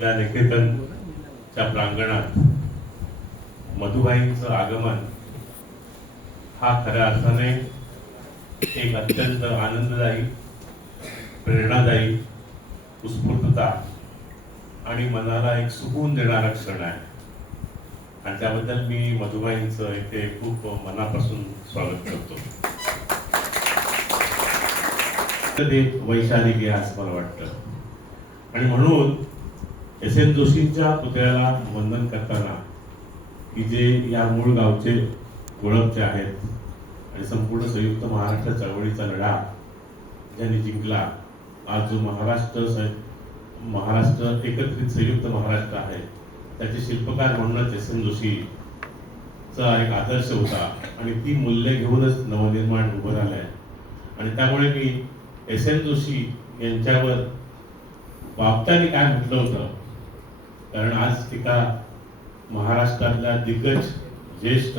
विद्यानिकेतनच्या प्रांगणात मधुबाईंचं आगमन हा खऱ्या अर्थाने एक अत्यंत आनंददायी प्रेरणादायी उत्स्फूर्तता आणि मनाला एक सुकून देणारा क्षण आहे. आणि त्याबद्दल मी मधुबाईंचं इथे खूप मनापासून स्वागत करतो. ते वैशाली घ्या असं मला वाटतं. आणि म्हणून एस एन जोशींच्या पुतळ्याला वंदन करताना की जे या मूळ गावचे ओळखचे आहेत आणि संपूर्ण संयुक्त महाराष्ट्र चळवळीचा लढा ज्यांनी जिंकला आज जो महाराष्ट्र स- महाराष्ट्र एकत्रित संयुक्त महाराष्ट्र आहे त्याचे शिल्पकार म्हणूनच एस एन जोशीचा एक आदर्श होता आणि ती मूल्य घेऊनच नवनिर्माण उभं राहिलंय. आणि त्यामुळे मी एस एन जोशी यांच्यावर बापटाने काय म्हटलं होतं कारण आज एका महाराष्ट्रातल्या दिग्गज ज्येष्ठ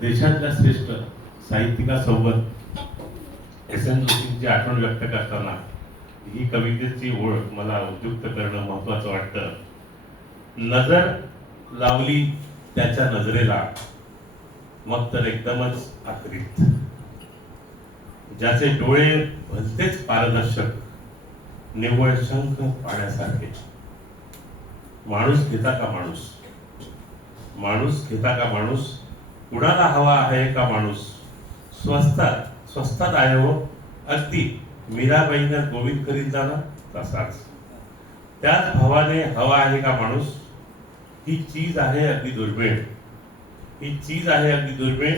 देशातल्या श्रेष्ठ साहित्यिकासोबत एस एन जोशींची आठवण व्यक्त करताना ही कवितेची ओळख मला उद्युक्त करणं महत्वाचं वाटतं. नजर लावली त्याच्या नजरेला मग तर एकदमच आखरीत. ज्याचे डोळे भलतेच पारदर्शक निव्वळ शंख पाण्यासारखे. माणूस घेता का माणूस? माणूस घेता का माणूस? कुणाला हवा आहे का माणूस? स्वस्तात स्वस्तात आहे हो. अगदी मीराबाईंना गोविंद करीत जाणार तसाच. त्याच भावाने हवा आहे का माणूस? ही चीज आहे अगदी दुर्मिळ. ही चीज आहे अगदी दुर्मिळ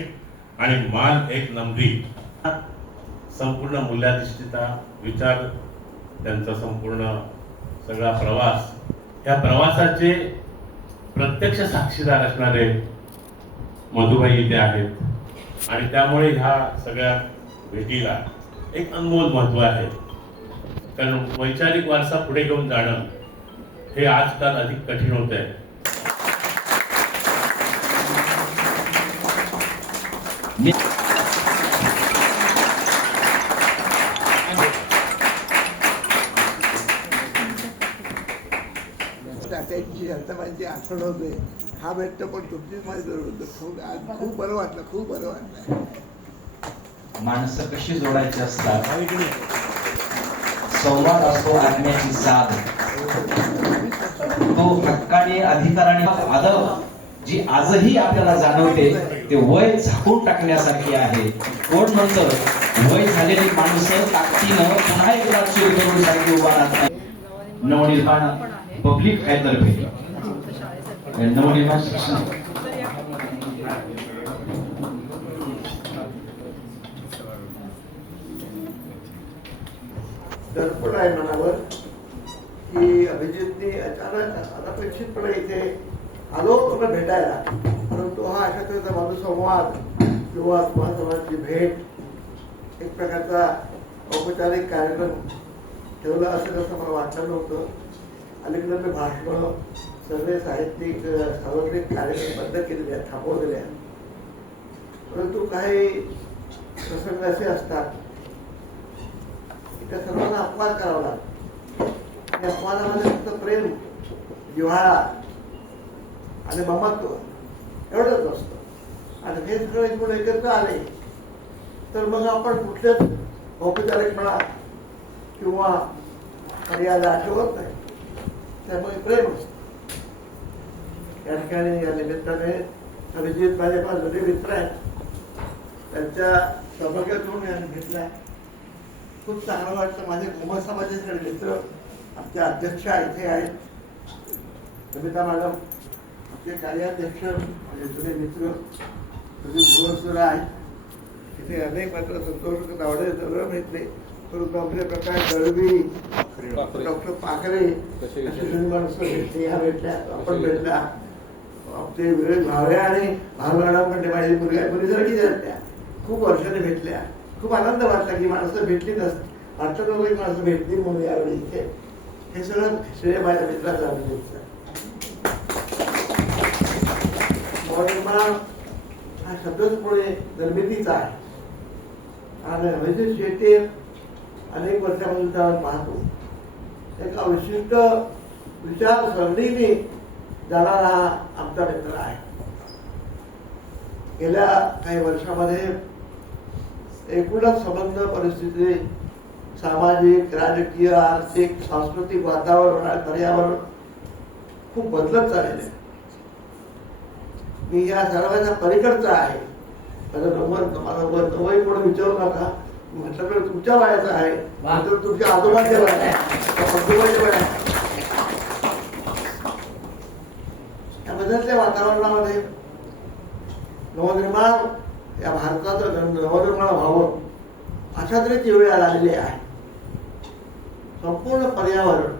आणि माल एक नमरी. संपूर्ण मूल्याधिष्ठिता विचार त्यांचा संपूर्ण सगळा प्रवास या प्रवासाचे प्रत्यक्ष साक्षीदार असणारे मधुबाई इथे आहेत. आणि त्यामुळे ह्या सगळ्या भेटीला एक अनमोल महत्त्व आहे. कारण वैचारिक वारसा पुढे घेऊन जाणं हे आजकाल अधिक कठीण होत आहे होते हा भेटतो पण तुमचीच जरूर होतं खूप आज खूप बरं वाटलं खूप बरं वाटलं. माणसं कशी जोडायची असतात? संवाद असतो आज्ञाची साध. तो हक्काने अधिकाराने आदर. जी आजही आपल्याला जाणवते ते वय झाकून टाकण्यासारखी आहे. कोण म्हणतं वय झालेली माणसं ताकदीनं पुन्हा एकदा सुरू करून सारखी उभा राहत नाही नवनिर्माण पब्लिक तर्फे नवनिर्माण शिक्षण दर्पण आहे मनावर की अभिजितने अचानक अनपेक्षितपणे इथे आलो तुला भेटायला. परंतु हा अशा तऱ्हेचा संवाद किंवा समाजाची भेट एक प्रकारचा औपचारिक कार्यक्रम ठेवला असेल असं मला वाटलं नव्हतं. अलीकडे मी भाषणं सगळे साहित्यिक सार्वत्रिक सार्वजनिक कार्यक्रम बंद केलेले आहेत थांबवलेले आहेत. परंतु काही प्रसंग असे असतात त्या सर्वांना अपवाद करावा लागतो. त्या अपवादामध्ये फक्त प्रेम जिव्हाळा आणि ममत्व एवढंच असतं. आणि हे सगळं एकूण एकत्र आले तर मग आपण कुठल्याच म्हणा किंवा मर्यादा ठेवत नाही. त्यामुळे प्रेम असतं. या ठिकाणी या निमित्ताने अभिजित माझे पाच जुने मित्र आहेत. त्यांच्या सौभाग्यातून यांनी घेतला. खूप चांगलं वाटतं. माझे कुंभ समाजाचे सगळे मित्र आमच्या अध्यक्षा इथे आहेत. कविता मॅडम आमचे कार्याध्यक्ष माझे जुने मित्र सुधीर सुद्धा आहेत. इथे अनेक मात्र संतोष गावडे सगळं मिळते परंतु आपले प्रकाश दळवी डॉक्टर जुनी माणसं भेटली ह्या भेटल्या आपण भेटल्या. ते विवेक भावे आणि भावनाडा म्हणजे माझी मुलगा मुलीसारखी त्या खूप वर्षाने भेटल्या. खूप आनंद वाटला की माणसं भेटली नसत आता लोक माणसं भेटली म्हणून यावेळी इथे. हे सगळं श्रेय माझ्या मित्राला अभिजितचं. नवनिर्माण हा शब्दच पुढे निर्मितीचा आहे. आणि अभिजित शेट्टी अनेक वर्षापासून त्यावर पाहतो. एका विशिष्ट विचारसरणीने जाणारा हा आमचा मित्र आहे. गेल्या काही वर्षामध्ये एकूणच संबंध परिस्थिती सामाजिक राजकीय आर्थिक सांस्कृतिक वातावरण आणि पर्यावरण खूप बदलत चाललेले. मी या सर्वांच्या पलीकडचा आहे. माझं नंबर मला वर- वय कोणी विचारू नका. म्हटलं तुमच्या वयाचं आहे. तुमच्या आजोबाचे वय आहे. बदलत्या वातावरणामध्ये नवनिर्माण या भारताचं नवनिर्माण व्हावं अशा तऱ्हेची वेळ आलेली आहे. संपूर्ण पर्यावरण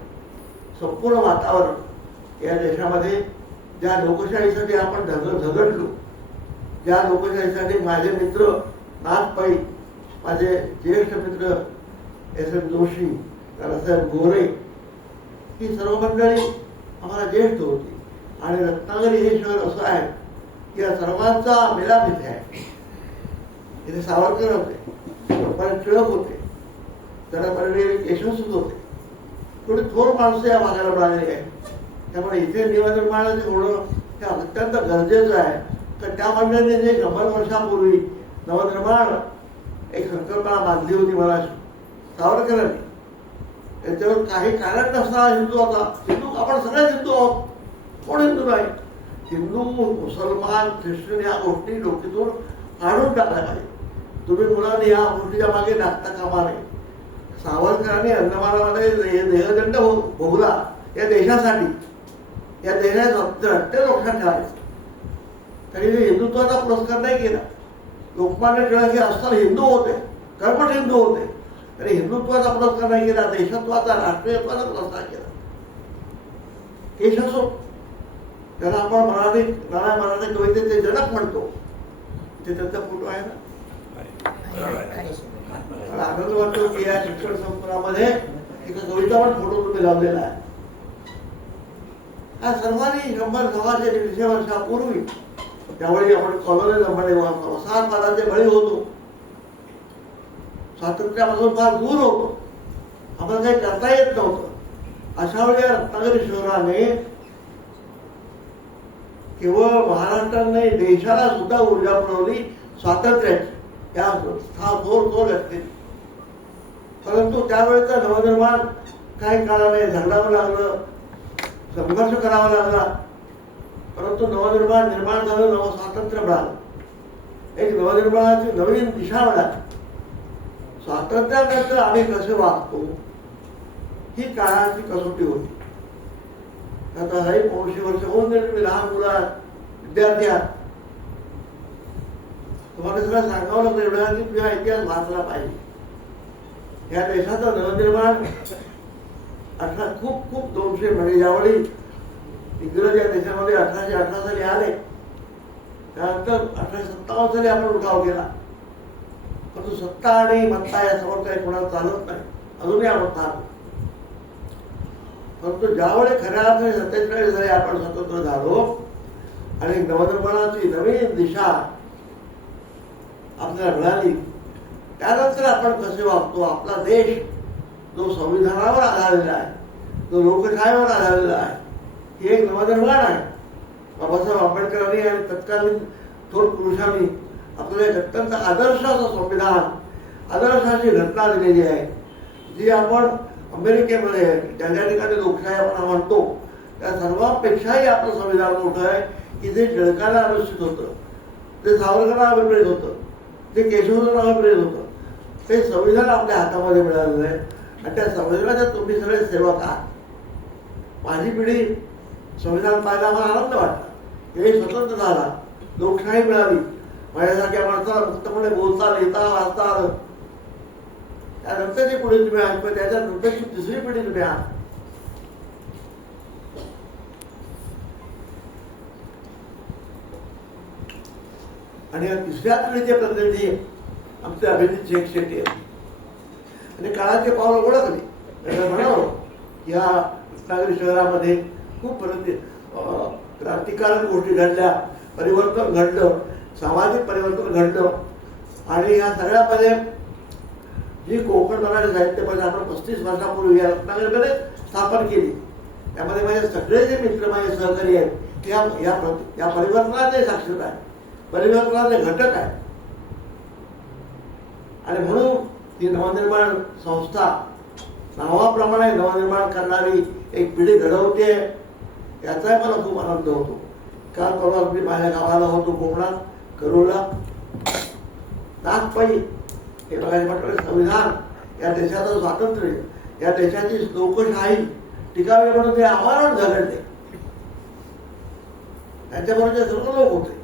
संपूर्ण वातावरण या देशामध्ये ज्या लोकशाहीसाठी आपण झग झगडलो ज्या लोकशाहीसाठी माझे मित्र नाथ पै माझे ज्येष्ठ मित्र एस एम जोशी दादासाहेब गोरे ही सर्व मंडळी आम्हाला ज्येष्ठ होती. आणि रत्नागिरी हे शहर असं आहे की या सर्वांचा मिलाप इथे आहे. इथे सावरकर होते लोकमान्य टिळक होते त्याला परिणामी यशस्वी होते. थोडी थोर माणसं या भागाला मिळालेली आहे त्यामुळे इथे निवडणुकीचे होणं हे अत्यंत गरजेचं आहे. तर त्या मंडळीने जे शंभर वर्षापूर्वी नवनिर्माण एक संकल्पना बांधली होती मला सावरकरांनी. त्याच्यावर काही कारण नसताना हिंदू आता हिंदू आपण सगळेच हिंदू आहोत. कोण हिंदू नाही हिंदू मुसलमान ख्रिश्चन या गोष्टी डोक्यातून काढून टाकल्या पाहिजे. तुम्ही मुलांनी या गोष्टीच्या मागे लागता कामा नये. सावरकरांनी अंदमानामध्ये देहदंड भो- भोगला. या देशासाठी. या देशात रट्टे लक्षात ठेवायचे तरी ते हिंदुत्वाचा पुरस्कार नाही केला. लोकमान्य टिळक हे असताना हिंदू होते. कर्मठ हिंदू होते. तरी हिंदुत्वाचा पुरस्कार नाही केला. देशत्वाचा राष्ट्रीयत्वाचा पुरस्कार केला. केशसो त्याला आपण मराठी मरा मराठी कवितेचे जनक म्हणतो. ते त्यांचा फोटो आहे ना? आनंद वाटतो की या शिक्षण संकुलामध्ये एका कविता पण फोटो तुम्ही लावलेला आहे. हा सर्वांनी शंभर सव्वाशे दीडशे वर्षापूर्वी त्यावेळी आपण कॉलोनीमध्ये वसाहतवादाचे बळी होतो. स्वातंत्र्यापासून फार दूर होतो. आपण काही करता येत नव्हतं. अशा वेळी रत्नागिरी शहराने केवळ महाराष्ट्रात नाही देशाला सुद्धा ऊर्जा पुरवली स्वातंत्र्याची या हा थोर थोर व्यक्ती. परंतु त्यावेळेचं नवनिर्माण काही काळाने झगडावं लागलं संघर्ष करावा लागला. परंतु नवनिर्माण निर्माण झालं नव स्वातंत्र्य मिळालं. एक नवनिर्माणाची नवीन दिशा मिळाली. स्वातंत्र्यानंतर आम्ही कसे वागतो ही काळाची कसोटी होती. आता हे पाचशे वर्ष होऊन गेले तुम्ही लहान मुलं विद्यार्थी आहात. तुम्हाला सगळं सांगावं लागतं एवढ्या तुम्ही हा इतिहास वाचला पाहिजे. या देशाचं नवनिर्माण अठरा खूप खूप दोनशे म्हणजे यावेळी इंग्रज या देशामध्ये अठराशे अठरा साली आले. त्यानंतर अठराशे सत्तावन्न साली आपण उठाव केला. परंतु सत्ता आणि मत्ता यासमोर काही कोणाला चालत नाही. अजूनही आपण थांबलो परंतु ज्यावेळी खऱ्या अर्थाने सत्तेचाळीस झाले आपण स्वतंत्र झालो. आणि नवनिर्माणाची नवीन दिशा आपल्याला मिळाली. त्यानंतर आपण कसे वागतो? आपला देश जो संविधानावर आधारलेला आहे जो लोकशाहीवर आधारलेला आहे हे एक नवनिर्माण आहे. बाबासाहेब आंबेडकरांनी आणि तत्कालीन थोर पुरुषांनी आपल्याला एक अत्यंत आदर्श असं संविधान आदर्शाची घटना दिलेली आहे जी आपण अमेरिकेमध्ये ज्या ज्या ठिकाणी लोकशाही आपण म्हणतो त्या सर्वांपेक्षाही आपलं संविधान मोठं आहे की जे टिळकाला अनुष्ठित होतं ते सावरकरला अभिप्रेत होतं जे केशवला अभिप्रेत होतं ते संविधान आपल्या हातामध्ये मिळालेलं आहे. आणि त्या संविधानाच्या तुम्ही सगळे सेवक आहात. माझी पिढी संविधान पाहायला मला आनंद वाटला. हे स्वतंत्र झाला लोकशाही मिळाली. माझ्यासारख्या माणसाला मुक्तपणे बोलता लिहिता वाचता आलं. त्यानंतरची पुढे तुम्ही आहात पण त्याच्या रक्ताची दुसरी पिढी तुम्ही आहात आणि या तिसऱ्या पिढीचे प्रतिनिधी आमचे अभिजित शेख शेट्टी आहेत. आणि काळाचे पावलं ओळखले. म्हणावं या रत्नागिरी शहरामध्ये खूप प्रति क्रांतिकारक गोष्टी घडल्या परिवर्तन घडलं सामाजिक परिवर्तन घडलं. आणि या सगळ्यामध्ये जी कोकण मराठी साहित्य परिषद आपण पस्तीस वर्षापूर्वी या रत्नागिरीमध्ये स्थापन केली. त्यामध्ये माझे सगळे जे मित्र माझे सहकारी आहेत ते या या या परिवर्तनाचे साक्षर आहे परिवर्तनाचे घटक आहे आणि म्हणून ही नवनिर्माण संस्था नावाप्रमाणे नवनिर्माण करणारी एक पिढी घडवते याचाही मला खूप आनंद होतो. काल परवा मी माझ्या गावाला होतो कोकणात करूला नागपाई हे म्हटलं संविधान या देशाचं स्वातंत्र्य या देशाची लोकशाही टिकावी म्हणून ते आव्हान ते त्यांच्याबरोबर सर्व लोक होते.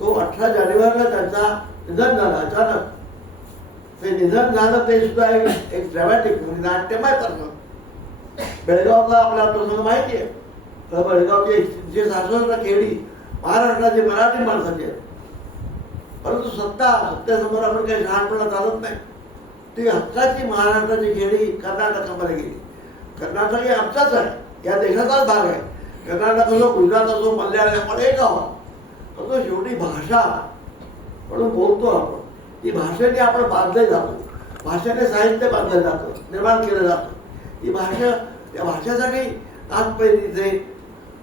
तो अठरा जानेवारीला त्यांचा निधन झाला अचानक. ते निधन झालं ते सुद्धा एक एक ड्रॅमॅटिक म्हणजे नाट्यमय प्रसंग. बेळगावचा आपला प्रसंग माहिती आहे. तर बेळगावची एकशे सहासष्ट खेडी महाराष्ट्राची मराठी माणसाची आहेत. परंतु सत्ता सत्तेसमोर आपण काही लहानपणा चालत नाही. ती हक्काची महाराष्ट्राची खेळी कर्नाटकामध्ये गेली. कर्नाटक हे आमचाच आहे. या देशाचाच भाग आहे. कर्नाटक असो गुजरात असो मल्याळम पण एक आहोत. परंतु शेवटी भाषा म्हणून बोलतो आपण ती भाषेने आपण बांधले जातो. भाषेने साहित्य बांधलं जातं निर्माण केलं जातं. ती भाषा त्या भाषेसाठी आज पहिले तिथे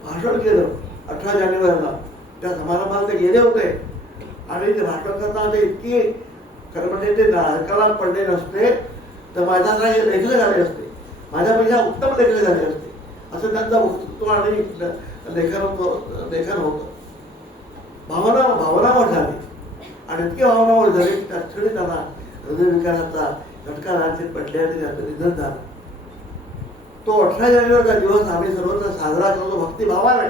भाषण केलं. अठरा जानेवारीला त्या समारंभात ते गेले होते. आणि ते आता इतकी खरं म्हणजे ते नायकाला पडले नसते तर माझ्यासारखे लेखक झाले असते माझ्यापेक्षा उत्तम लेखक झाले असते. असं त्यांचं वक्तृत्व आणि लेखन लेखन होतं. भावना भावनावर झाली. आणि इतकी भावनावर झाली की त्या क्षणी त्यांना हृदयविकाराचा झटका राज्यात पडले आणि त्यांचं निधन झालं. तो अठरा जानेवारीचा दिवस आम्ही सर्वत्र साजरा करतो भक्तिभावाने.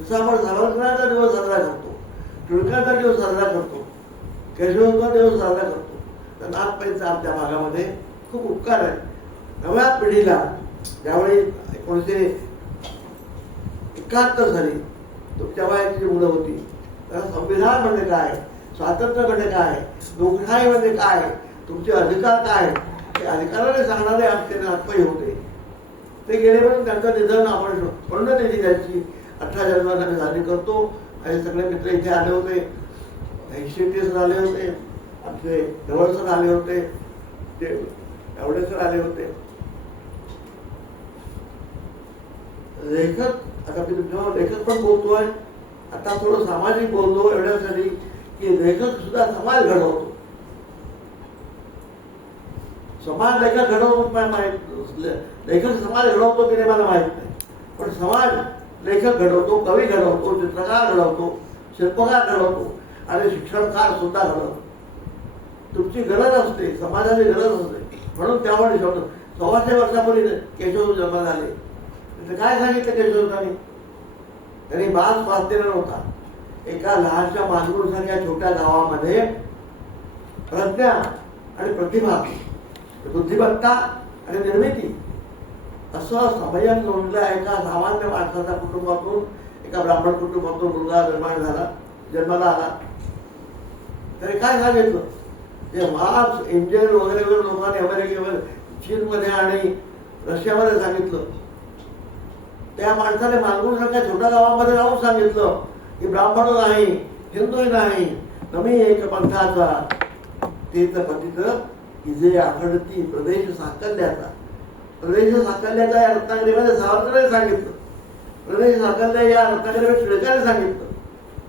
जसं आपण सावरकरांचा दिवस साजरा करतो. टिळकाचा दिवस साजरा करतो. केशवचा दिवस साजरा करतो. तर नागपंचचा आमच्या भागामध्ये खूप उपकार आहे. नव्या पिढीला ज्यावेळी एकोणीसशे एकाहत्तर साली तुमच्या वयाची जी मुलं होती तर संविधान म्हणजे काय? स्वातंत्र्य म्हणजे काय? लोकशाही म्हणजे काय? तुमचे अधिकार काय? ते अधिकाराने सांगणारे आमचे नागपाई होते. ते गेले म्हणून त्यांचं निधन आपण पुण्यतिथी त्यांची अठरा जानेवारी आम्ही साजरी करतो. आणि सगळे मित्र इथे आले होते. ऐंशी सर आले होते. आमचे ढवळ सर आले होते. ते एवढे सर आले होते. लेखक आता मी तुमच्यावर लेखक पण बोलतोय. आता थोडं सामाजिक बोलतो एवढ्यासाठी की लेखक सुद्धा समाज घडवतो. समाज लेखक घडवतो मला लेखक समाज घडवतो की नाही मला माहीत नाही. पण समाज लेखक घडवतो कवी घडवतो चित्रकार घडवतो शिल्पकार घडवतो आणि शिक्षणकार सुद्धा घडवतो. तुमची गरज असते समाजाची गरज असते. म्हणून त्यामुळे शेवट सव्वाशे वर्षापूर्वी केशव जमा झाले तर काय सांगितलं केशवरावांनी त्यांनी बाज वाचलेला नव्हता. एका लहानशा मानगुडसारख्या छोट्या गावामध्ये प्रज्ञा आणि प्रतिभा बुद्धिमत्ता आणि निर्मिती असं समयन नोंदलं एका सामान्य माणसाच्या कुटुंबातून एका ब्राह्मण कुटुंबातून मुलगा निर्माण झाला जन्माला आला. तरी काय सांगितलं ते मार्क्स इंजिनियर वगैरे वगैरे लोकांनी अमेरिकेमध्ये चीनमध्ये आणि रशियामध्ये सांगितलं. त्या माणसाने मालगुणसारख्या छोट्या गावामध्ये राहून सांगितलं की ब्राह्मण नाही हिंदू नाही नमी एक पंथाचा. तेच पतित की जे आखडती प्रदेश साकल्याचा प्रवेश साकल्याचा या रत्नागिरीमध्ये सावरकरांनी सांगितलं. प्रवेश साकारल्या या रत्नागिरीमध्ये टिळकाने सांगितलं.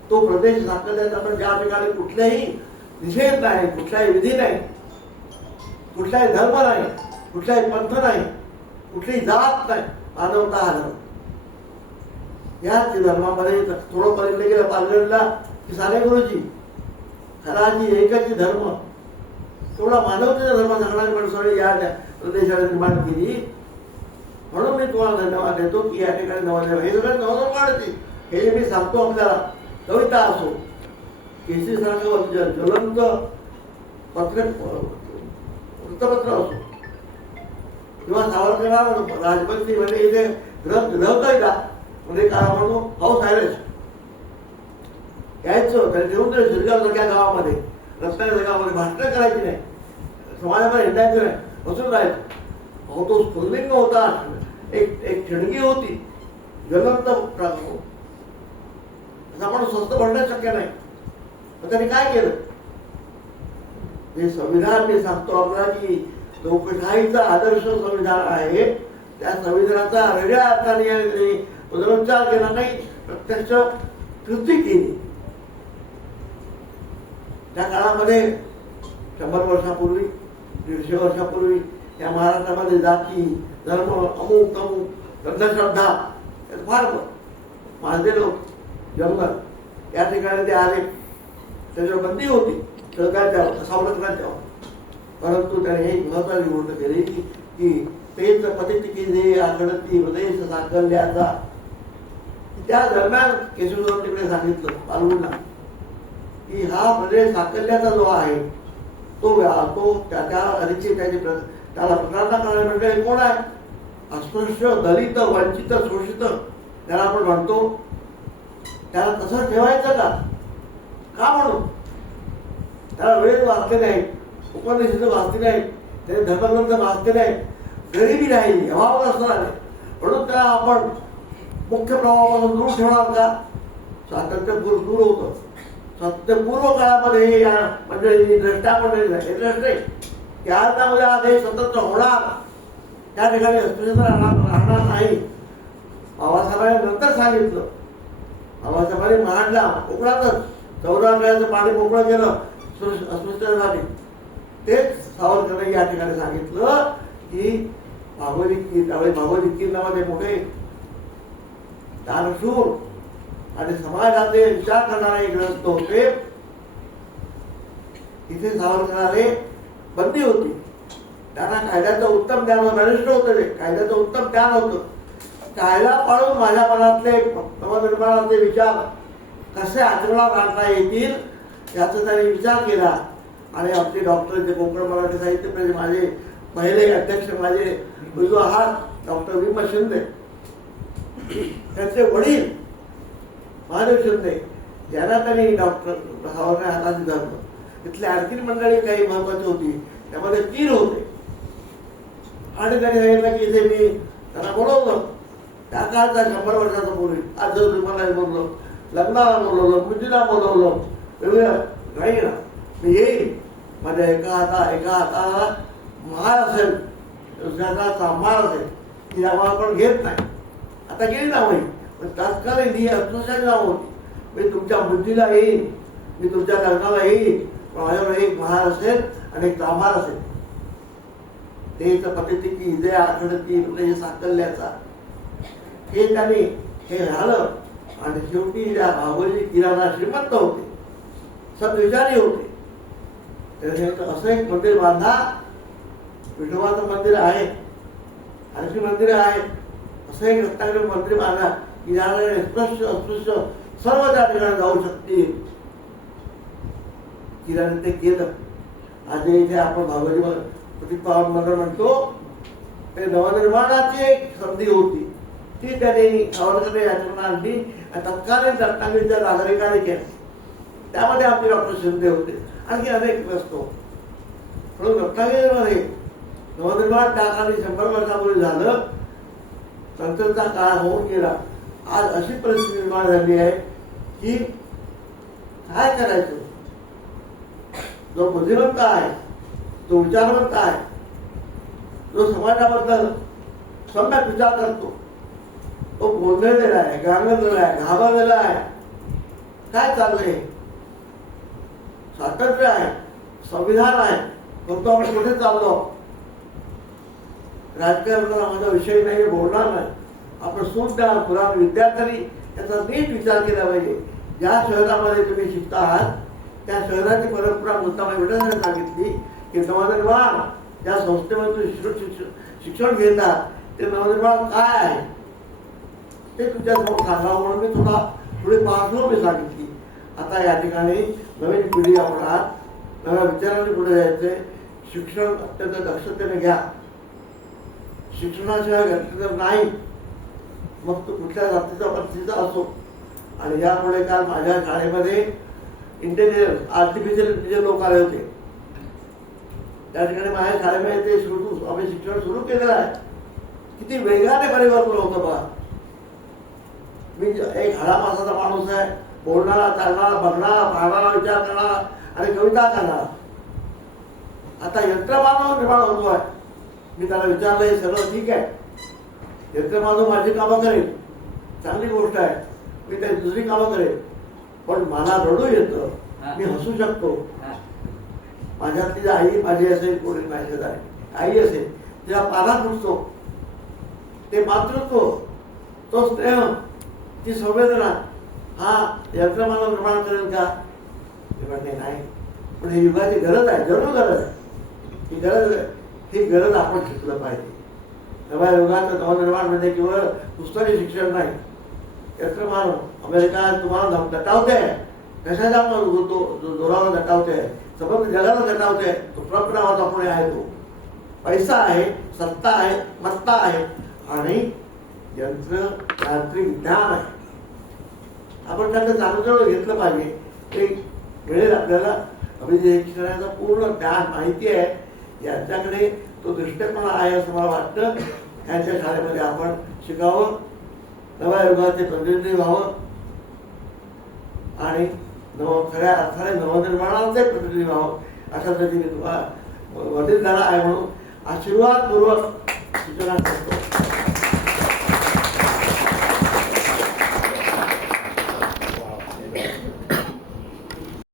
तो प्रदेश साकल्याचा पण ज्या ठिकाणी कुठल्याही निषेध नाही कुठलाही विधी नाही कुठलाही धर्म नाही कुठलाही पंथ नाही कुठलीही जात नाही मानवता हा धर्म. याच धर्मामध्ये थोडं पलीकडे गेलं पालघरला की साने गुरुजी खराजी एकाची धर्म थोडा मानवतेचा धर्म सांगणारी माणसाने या त्या प्रदेशाला निर्माण केली म्हणून मी तुम्हाला धन्यवाद देतो की या ठिकाणी नवनिर्माण हे सगळं नवनिर्माणाचे हे जे मी सांगतो आपल्याला कविता असो केसी सारखं ज्वलंत पत्र वृत्तपत्र असो किंवा सावरकरांना राजपंथी म्हणजे इथे ग्रंथ ग्रह ग्रहकविता म्हणजे काय म्हणतो हाऊस सायरस यायचं त्याला देऊन दिलं शिरगाव सगळ्या गावामध्ये रस्त्याच्या गावामध्ये भाषण करायची नाही समाजामध्ये हिंडायचं नाही बसून राहायचो अहो तो स्फुर्लिंग होता. एक एक ठिणगी होती. ज्वलंत प्राणी आपण स्वस्त भरणं शक्य नाही. मग त्यांनी काय केलं? हे संविधान मी सांगतो आपल्याला की लोकशाहीचा आदर्श संविधान आहे. त्या संविधानाचा वेगळ्या अर्थाने पुनरुच्चार केला नाही. प्रत्यक्ष कृती केली. त्या काळामध्ये शंभर वर्षापूर्वी दीडशे वर्षापूर्वी या महाराष्ट्रामध्ये जाती धर्म अमुक अमुक अंधश्रद्धा फार माझे लोक जंगल. या ठिकाणी ते आले. त्याच्यावर बंदी होती. सरकार द्यावं सवलत परंतु त्याने एक महत्वाची गोष्ट केली की की तेच पतिती जे आकडती प्रदेश साकल्याचा त्या दरम्यान केशवराव तिकडे सांगितलं पालवूंना की हा प्रदेश साकल्याचा जो आहे तो तो त्या त्या अधिकची त्याची प्र- त्याला प्रतारणा करणारे मंडळी कोण आहे? अस्पृश्य दलित वंचित शोषित त्याला आपण म्हणतो त्याला तसं ठेवायचं का? का म्हणू? त्याला वेळ वाचले नाही उपनिषद वाचले नाही त्याने धर्मग्रंथ वाचले नाही गरिबी राहिली अभावग्रस्त नाही म्हणून त्याला आपण मुख्य प्रवाहापासून दूर ठेवणार का? स्वातंत्र्यपूर्व दूर होतं. स्वातंत्र्यपूर्व काळामध्ये या मंडळी द्रष्टा मंडळी झाले द्रष्टे या अर्थामध्ये हा देश स्वतंत्र होणार. त्या ठिकाणी अस्पृश्यता राहणार राहणार नाही. बाबासाहेबांनी नंतर सांगितलं. बाबासाहेबांनी महाडला कोकणातच चौदांड्याचं पाणी मोकळं केलं अस्पृश्य- झाले. तेच सावरकरांनी या ठिकाणी सांगितलं की भागवत कीर त्यावेळी भागवत कीर नावाचे मोठे दानशूर आणि समाजाचे विचार करणारे ग्रस्त होते. इथे सावरकरांना बंदी होती. त्यांना कायद्याचं उत्तम ज्ञान बॅरिस्टर होतं ते. कायद्याचं उत्तम ज्ञान होतं. कायदा पाळून माझ्या मनातले नवनिर्माणाचे विचार कसे आचरणात आणता येतील याचा त्यांनी विचार केला. आणि आपले डॉक्टर जे कोकण मराठी साहित्य परिषद माझे पहिले अध्यक्ष माझे उजवा डॉक्टर विम शिंदे. त्यांचे वडील महादेव शिंदे ज्यांना त्यांनी डॉक्टर सावरकर हाताने धरलं. तिथली आणखीन मंडळी काही महत्वाची होती त्यामध्ये तीन होते. आणि त्यांनी सांगितलं की इथे मी त्यांना बोलवलं. त्या काळचा शंभर वर्षाचा पूर्वी आज जर तुम्हाला बोललो लग्नाला बोलवलं मुलीला बोलवलं वेगवेगळं नाही ना मी येईल माझ्या एका हाता एका हाताला माळ असेल दुसऱ्याचा सांभाळ असेल ती आम्हाला आपण घेत नाही. आता गेली ना होईल पण तात्कालीन ही अत्याचारी होती मी तुमच्या बुद्धीला येईन मी तुमच्या कर्णाला येईन पण माझ्यावर एक महार असेल आणि एक सांभाळ असेल. ते पद्धती की इजे आठवडती म्हणजे साकल्याचा. हे त्याने हे झालं आणि शेवटी या भागोजी किराणा श्रीमंत होते. सद्विचारी होते. असं एक मंदिर बांधा. विठोबाचं मंदिर आहे. हरशी मंदिर आहे. असं एक रत्नागिरी मंदिर बांधा. किनाऱ्याने ज्याकडे स्पृश्य अस्पृश्य सर्व त्या ठिकाणी जाऊ शकतील. किराने ते केलं. आज इथे आपण भागवती प्रतिपावन पावन म्हणतो ते नवनिर्माणाची एक संधी होती. ती त्यांनी सावरकरने याचना आणली आणि तत्कालीन रत्नागिरीच्या नागरिकांनी केली. त्यामध्ये आपले डॉक्टर शिंदे होते. आणखी अनेक नसतो म्हणून रत्नागिरीमध्ये नवनिर्माण त्या काळी शंभर वर्षापूर्वी झालं. नंतरचा काळ होऊन गेला. आज अशी परिस्थिती निर्माण झाली आहे की काय करायचं? जो बुद्धिमंत आहे जो विचारवंत आहे जो समाजाबद्दल सम्यक विचार करतो तो गोंधळलेला आहे गांगरलेला आहे घाबरलेला आहे. काय चाललंय? स्वातंत्र्य आहे संविधान आहे फक्त आपण कुठे चाललो? राजकारणाला माझा विषय नाही बोलणार नाही. आपण सूट द्या पुराण विद्यार्थ्यांनी याचा नीट विचार केला पाहिजे. ज्या शहरामध्ये तुम्ही शिकता आहात त्या शहराची परंपरा मुद्दाम एवढ्या सांगितली की नवनिर्माण ज्या संस्थेमध्ये तुम्ही शिक्षण घेणार घेतात ते नवनिर्माण काय आहे? ते तुमच्यासमोर सांगावं म्हणून मी तुला थोडी पार्श्वभूमी सांगितली. आता या ठिकाणी नवीन पिढी आपण आहात. नव्या विचारांनी पुढे जायचंय. शिक्षण अत्यंत दक्षतेने घ्या. शिक्षणाशिवाय घटना नाही. मग तो कुठल्या जातीचा पद्धतीचा असो. आणि यामुळे काल माझ्या शाळेमध्ये इंटेलिजन्स आर्टिफिशियल इंटेलिजन्स लोक आले होते. त्या ठिकाणी माझ्या शाळेमध्ये ते सुरू आम्ही शिक्षण सुरू केलेलं आहे. किती वेगाने परिवर्तन होतं बघा. मी एक हळा मासाचा माणूस आहे. बोलणारा चालणारा बघणारा पाहणारा विचार करणारा आणि कविता करणारा आता यंत्रमानव निर्माण होतो आहे मी त्याला विचारलं हे सगळं ठीक आहे. यंत्रमानव माझी कामं करेल. चांगली गोष्ट आहे. मी त्या दुसरी कामं करेल. पण मला रडू येतं. मी हसू शकतो. माझ्यातली आई माझी असेल कोणी माझी शेजारी आई असेल तिला पाला पुसतो. ते मातृत्व तो स्नेह ती संवेदना हा यंत्रमानव निर्माण करेल का? ते म्हणते नाही. पण ही युगाची गरज आहे. जरूर गरज आहे. ही गरज ही गरज आपण शिकलं पाहिजे. नव्या युगात नवनिर्माण म्हणजे केवळ पुस्तकी शिक्षण नाही. यंत्रमानव अमेरिका तुम्हाला दटावते. कशाच्या पण जो- जोरावर दटावते? संबंध जगाला दटावते. तो ट्रम्प नावाचा पुणे आहे तो. पैसा आहे सत्ता आहे मत्ता आहे. आणि यंत्र तांत्रिक ज्ञान आहे. आपण त्यांना जाणून घेतलं पाहिजे. ते मिळेल आपल्याला अभिजय शिक्षणाचं पूर्ण ज्ञान माहिती आहे. यांच्याकडे तो दृष्टिकोन आहे असं मला वाटतं. त्यांच्या शाळेमध्ये आपण शिकावं. नव्या युगाचे प्रतिनिधी व्हावं. आणि नव खऱ्या अर्थाने नवनिर्माणाचे प्रतिनिधी व्हावं. अशा पद्धतीने तुम्हाला वडील झाला आहे म्हणून आशीर्वादपूर्वक सूचना करतो.